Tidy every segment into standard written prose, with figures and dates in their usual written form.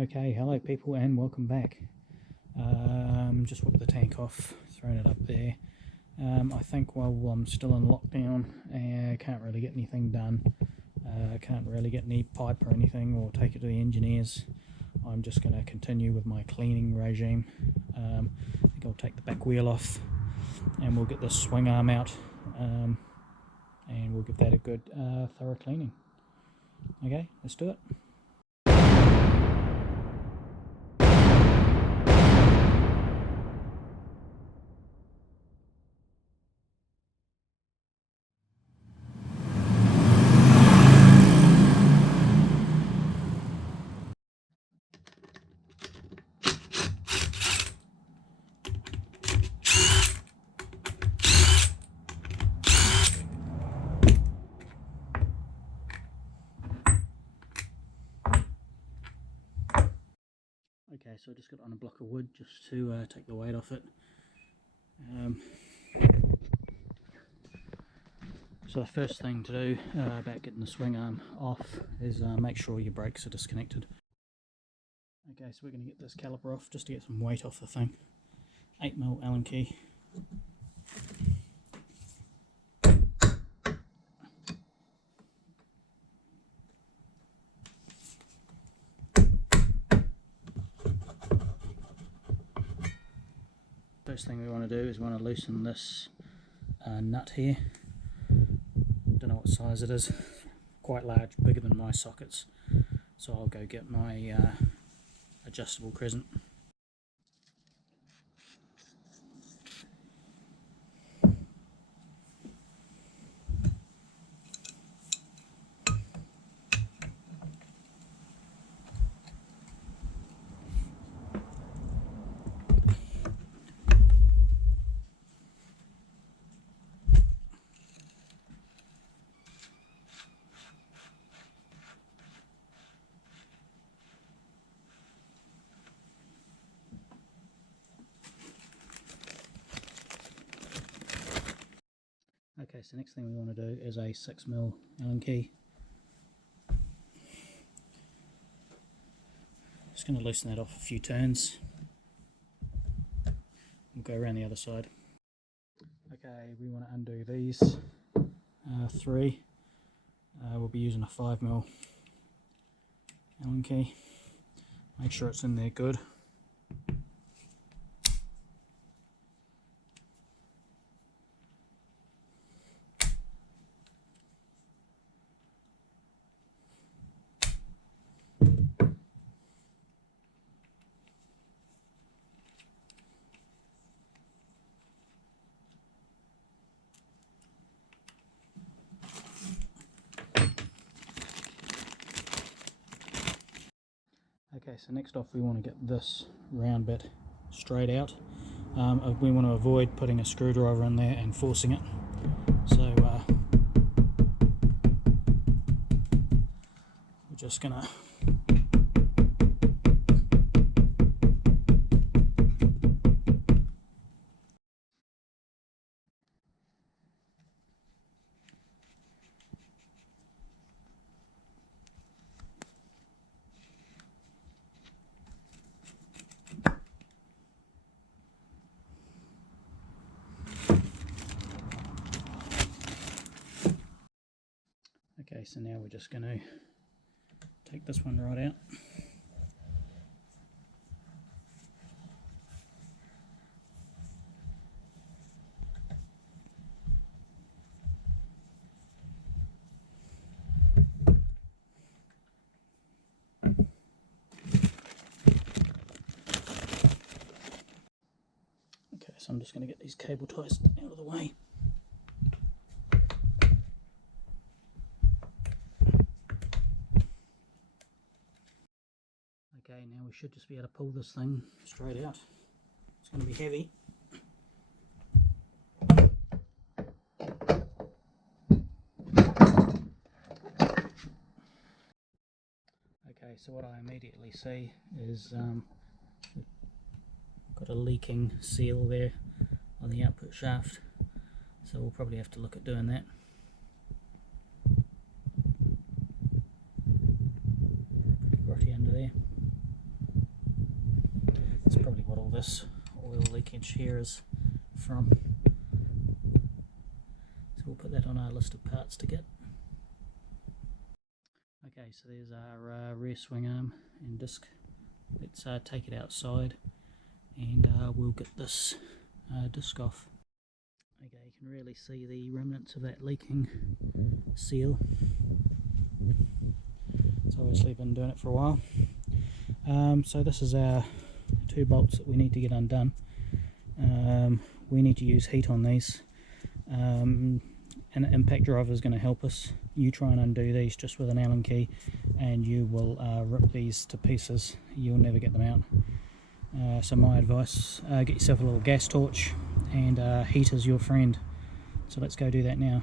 Okay, hello people and welcome back. Just whipped the tank off, thrown it up there. I think while I'm still in lockdown, I can't really get anything done. Can't really get any pipe or anything or take it to the engineers. I'm just going to continue with my cleaning regime. I think I'll take the back wheel off and we'll get the swing arm out and we'll give that a good thorough cleaning. Okay, let's do it. Okay, so I just got on a block of wood just to take the weight off it. So the first thing to do about getting the swing arm off is make sure your brakes are disconnected. Okay, so we're going to get this caliper off just to get some weight off the thing. 8mm Allen key. First thing we want to do is we want to loosen this nut here. Don't know what size it is, quite large, bigger than my sockets, so I'll go get my adjustable crescent. Okay, so next thing we want to do is a 6mm Allen key. Just going to loosen that off a few turns. We'll go around the other side. Okay, we want to undo these three. We'll be using a 5mm Allen key. Make sure it's in there good. Okay, so next off we want to get this round bit straight out. We want to avoid putting a screwdriver in there and forcing it. So we're just going to Okay, so now we're just going to take this one right out. Okay, so I'm just going to get these cable ties out of the way. Okay, now we should just be able to pull this thing straight out. It's going to be heavy. Okay, so what I immediately see is got a leaking seal there on the output shaft, so we'll probably have to look at doing that. Pretty grotty under there. this oil leakage here is from. So we'll put that on our list of parts to get. Okay, so there's our rear swing arm and disc. Let's take it outside and we'll get this disc off. Okay, you can really see the remnants of that leaking seal. It's obviously been doing it for a while. So this is our 2 bolts that we need to get undone. We need to use heat on these. An impact driver is going to help us. You try and undo these just with an Allen key and you will rip these to pieces. You'll never get them out. So my advice, get yourself a little gas torch, and heat is your friend. So let's go do that now.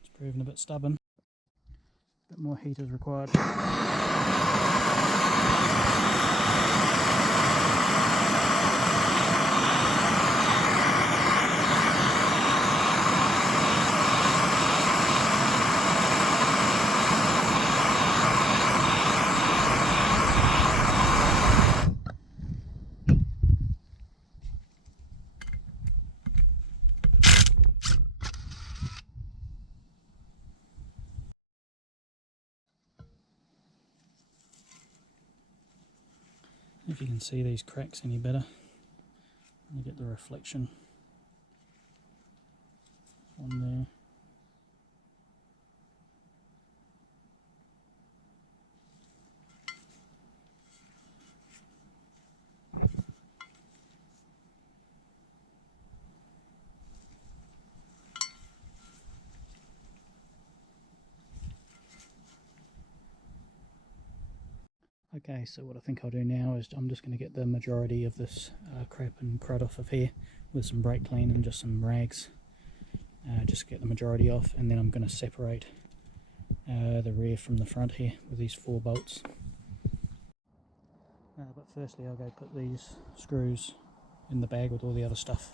It's proving a bit stubborn. A bit more heat is required. If you can see these cracks any better, you get the reflection on there. Okay, so what I think I'll do now is I'm just going to get the majority of this crap and crud off of here with some brake clean and just some rags. Just get the majority off, and then I'm going to separate the rear from the front here with these 4 bolts. But firstly I'll go put these screws in the bag with all the other stuff.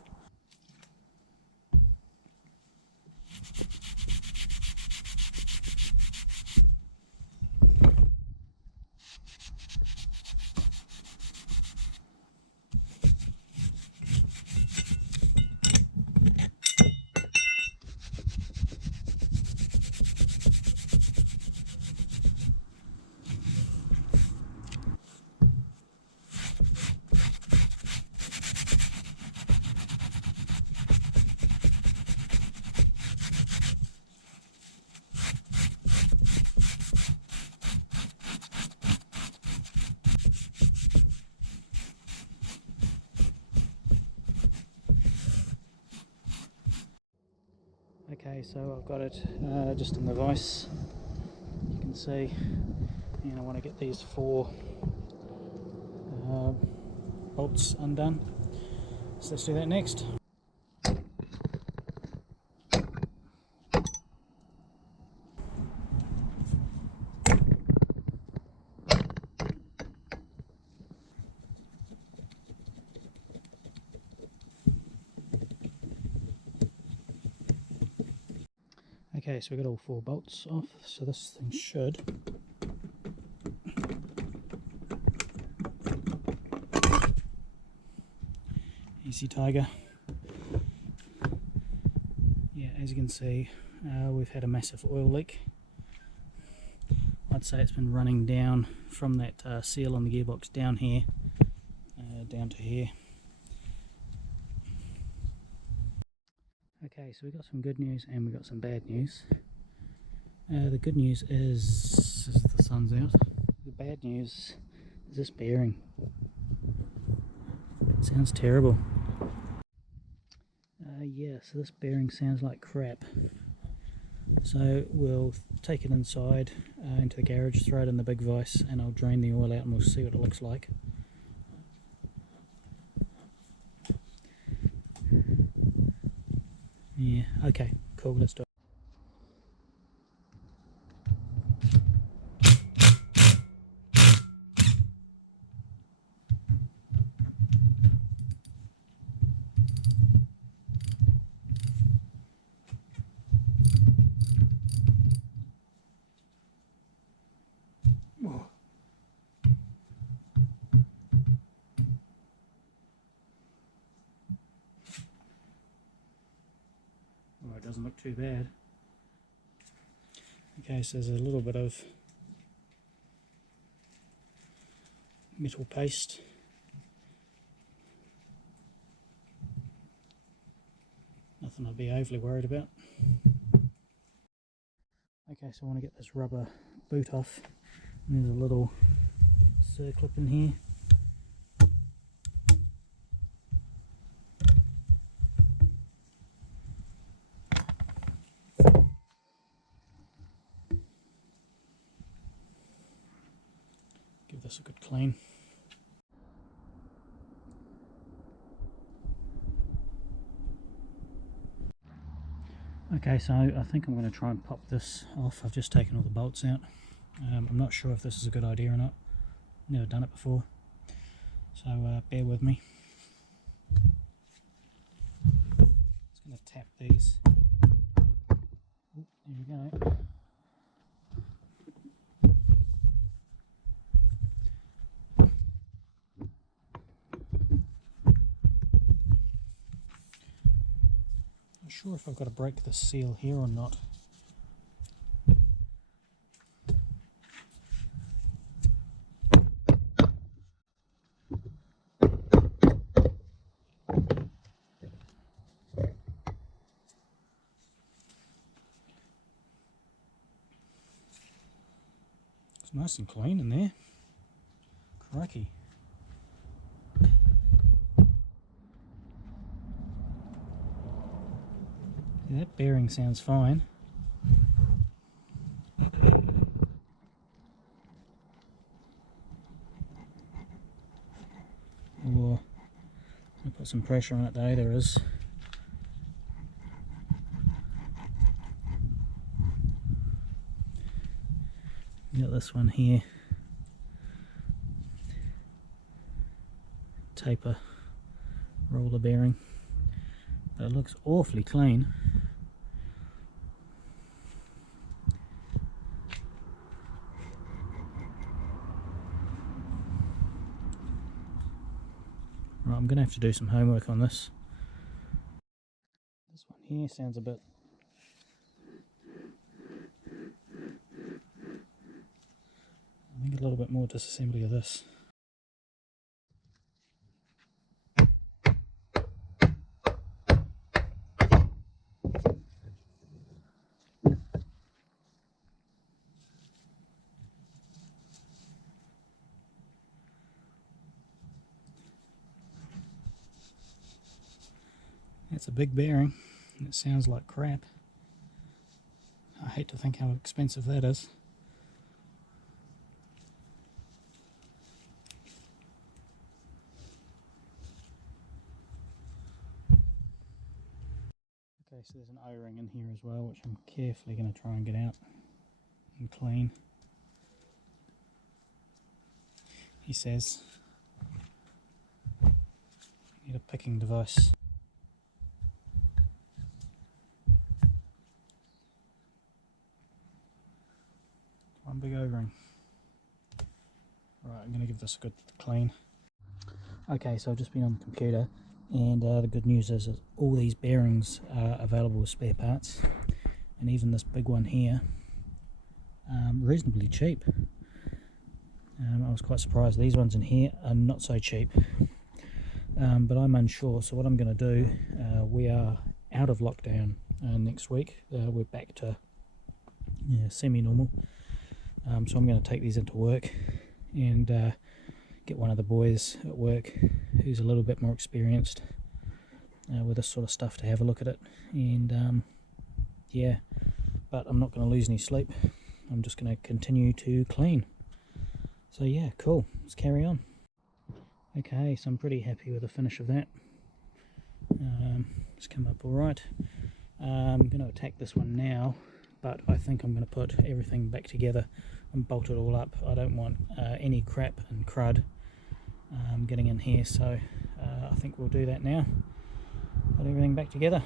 Okay, so I've got it just in the vise, you can see, and I want to get these 4 bolts undone, so let's do that next. Okay, so we got all 4 bolts off, so this thing should easy tiger. Yeah, as you can see, we've had a massive oil leak. I'd say it's been running down from that seal on the gearbox down here, down to here. Okay, so we got some good news and we got some bad news. The good news is the sun's out. The bad news is this bearing. It sounds terrible. Yeah, so this bearing sounds like crap. So we'll take it inside into the garage, throw it in the big vise, and I'll drain the oil out and we'll see what it looks like. Yeah, okay, cool, let's do it. Whoa. Oh, it doesn't look too bad. Okay, so there's a little bit of metal paste. Nothing I'd be overly worried about. Okay, so I want to get this rubber boot off. And there's a little circlip in here. Give this a good clean. Okay, so I think I'm going to try and pop this off. I've just taken all the bolts out. I'm not sure if this is a good idea or not. Never done it before, so bear with me. Just going to tap these. Ooh, there we go. Not sure if I've got to break the seal here or not. It's nice and clean in there. Crikey. Yeah, that bearing sounds fine. Or I'll put some pressure on it though, there is. Got this one here. Taper roller bearing. But it looks awfully clean. Right, I'm going to have to do some homework on this. This one here sounds a bit... I think a little bit more disassembly of this. It's a big bearing, and it sounds like crap. I hate to think how expensive that is. Okay, so there's an O-ring in here as well, which I'm carefully going to try and get out and clean. He says, need a picking device. One big O-ring. Right, I'm going to give this a good clean. Okay, so I've just been on the computer, and the good news is that all these bearings are available as spare parts, and even this big one here, reasonably cheap. I was quite surprised. These ones in here are not so cheap, but I'm unsure. So what I'm going to do, we are out of lockdown next week. We're back to semi-normal. So I'm going to take these into work and get one of the boys at work who's a little bit more experienced with this sort of stuff to have a look at it, and yeah, but I'm not going to lose any sleep. I'm just going to continue to clean. So yeah, cool, let's carry on. Okay, so I'm pretty happy with the finish of that. It's come up alright. I'm going to attack this one now, but I think I'm going to put everything back together and bolt it all up. I don't want any crap and crud getting in here, so I think we'll do that now. Put everything back together.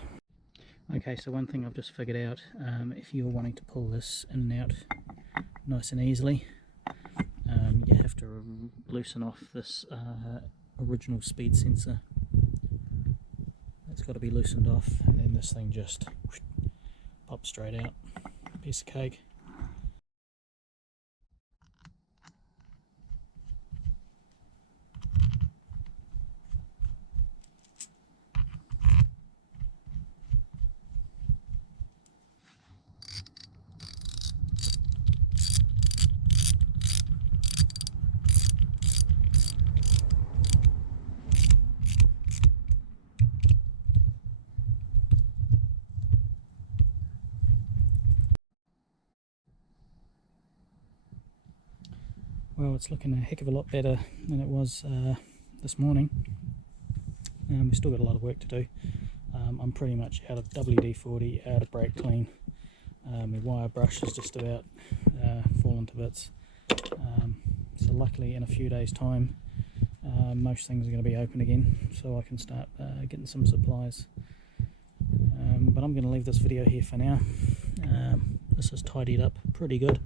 Okay, so one thing I've just figured out, if you're wanting to pull this in and out nice and easily, you have to loosen off this original speed sensor. It's got to be loosened off, and then this thing just pops straight out. Piece of cake. Well, it's looking a heck of a lot better than it was this morning. We've still got a lot of work to do. I'm pretty much out of WD-40, out of brake clean. My wire brush is just about fallen to bits. So luckily in a few days time most things are going to be open again, so I can start getting some supplies. But I'm going to leave this video here for now. This is tidied up pretty good.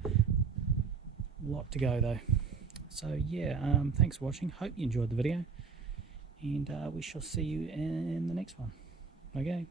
A lot to go though. So yeah, thanks for watching. Hope you enjoyed the video, and we shall see you in the next one. Okay.